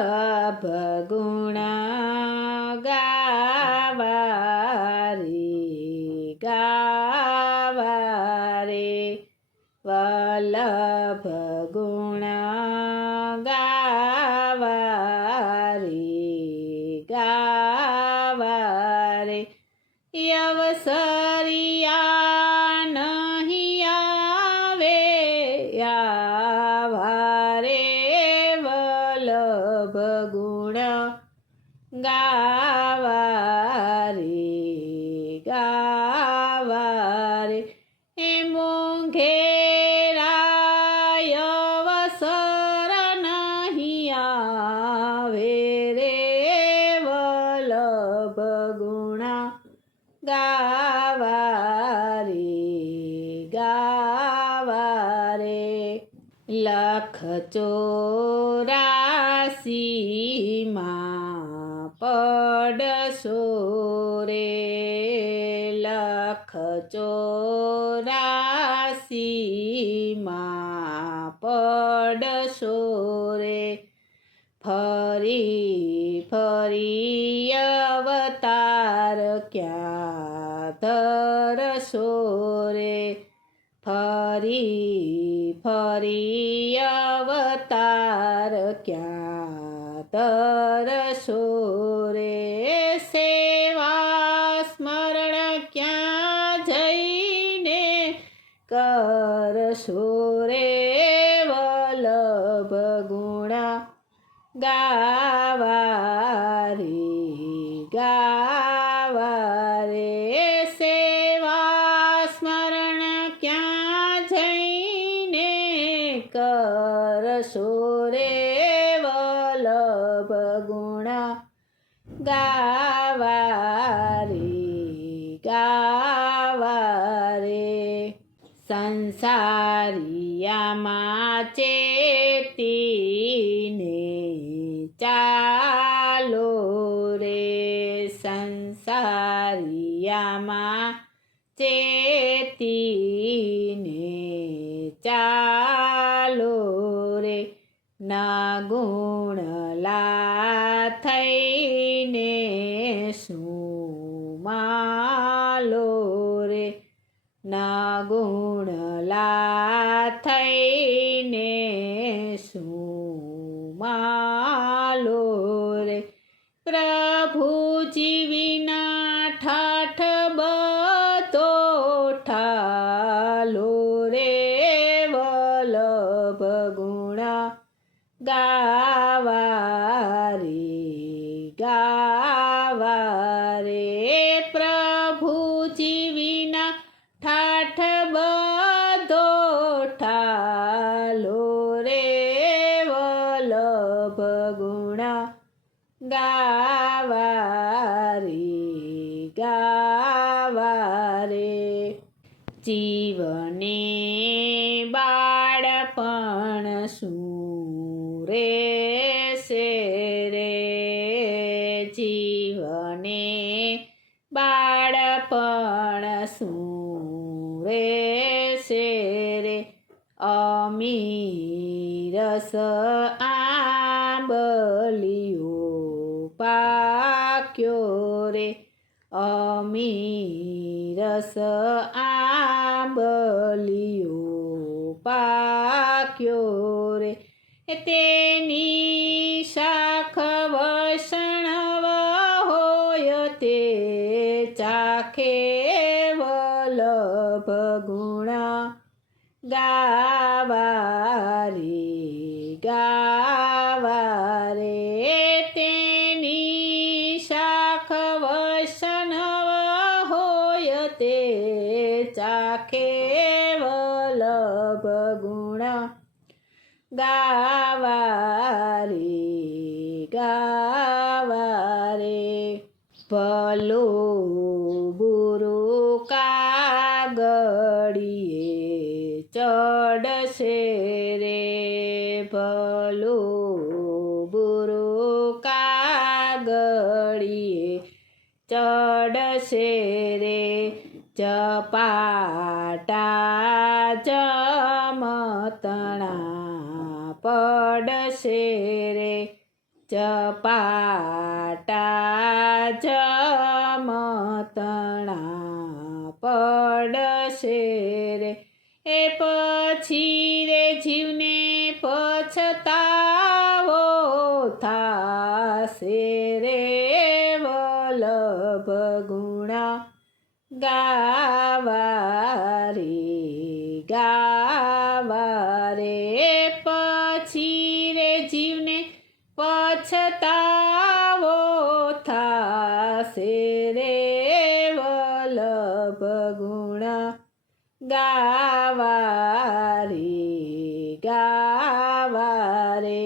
વલ્લભ ગુણ ગાવા રે વલ્લભ ગુણ ગાવા રે અવસરિયા નહીં આવા રે વલ્લભ ગુણ ગાવા રે એ મોંઘેરાય અવસર નહીં આવે રે વલ્લભ ગુણ ગાવા રે લખ 84 પડશો રે લખ 84 પડશો રે ફરી ફરી અવતાર ક્યાં ધરશો રે ફરી ફરી અવતાર ક્યાં ધરશો રે સેવા સ્મરણ ક્યાં જઈને કરશો રે વલ્લભ ગુણ ગાવા રે સેવા સ્મરણ ક્યાં જઈને કરશો રે વલ્લભ ગુણ ગાવા રે સંસારિયામાં ચેતીને ચાલો રે સંસારિયામાં ચેતીને ચાલો રે ના ગુણલા થઈને શું માલો રે ના ગુણલા થઈને શું માલો રે પ્રભુજી વિના ઠાઠ બધો ઠાલો રે વલ્લભ ગુણ ગાવા રે પ્રભુજી વિના ઠાઠ બધો ઠાલો રે વલ્લભ ગુણ ગાવા રે જીવને બાળપણ શું રેશે રે જીવને બાળપણ શું રેશે રે અમીરસ આંબલિયો પાક્યો રે અમીરસ આંબલિયો પાક્યો રે તેની શાખ વસણવ હોય તે ચાખે વલ્લભ ગુણ ગાવા રે તેની શાખ વસણવ હોય તે ચાખે વલ્લભ ગુણ ગાવા રે ભલો બુરો કાગળીએ ચડશે રે ભલો બુરો કાગળીએ ચડશે રે ચપાટા જમતણા પડશે રે ચપાટા જમતણા પડશે રે એ પછી રે જીવને પછતાવો થાશે રે વલ્લભ ગુણ ગાવા રે પછી રે જીવને પછતાવો થાશે રે વલ્લભ ગુણ ગાવા રે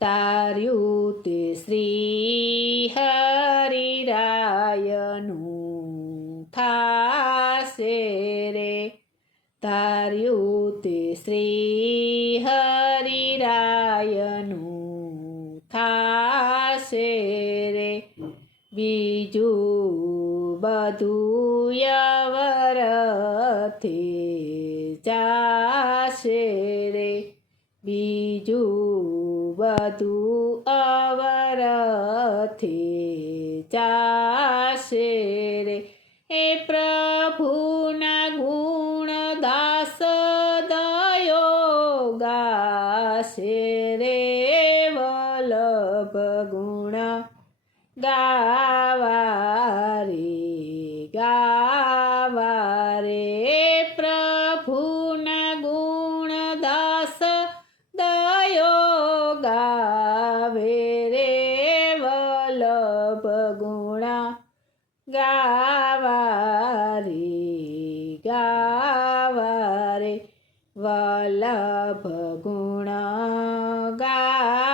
તાર્યું તે શ્રી હરિરાયનું થાશે રે તાર્યું તે શ્રી હરિરાયનું થાશે રે બીજું બધું યવરથી જાશે રે બીજું બધું અવરથી જાશે રે એ પ્રભુના ગુણ દાસ દયો ગાશે રે વલ્લભ ગુણ ગાવા રે પ્રભુના ગુણ દાસ દયો ગાવે રે વલ્લભ ગુણ ગાવા રે વલ્લભ ગુણ ગા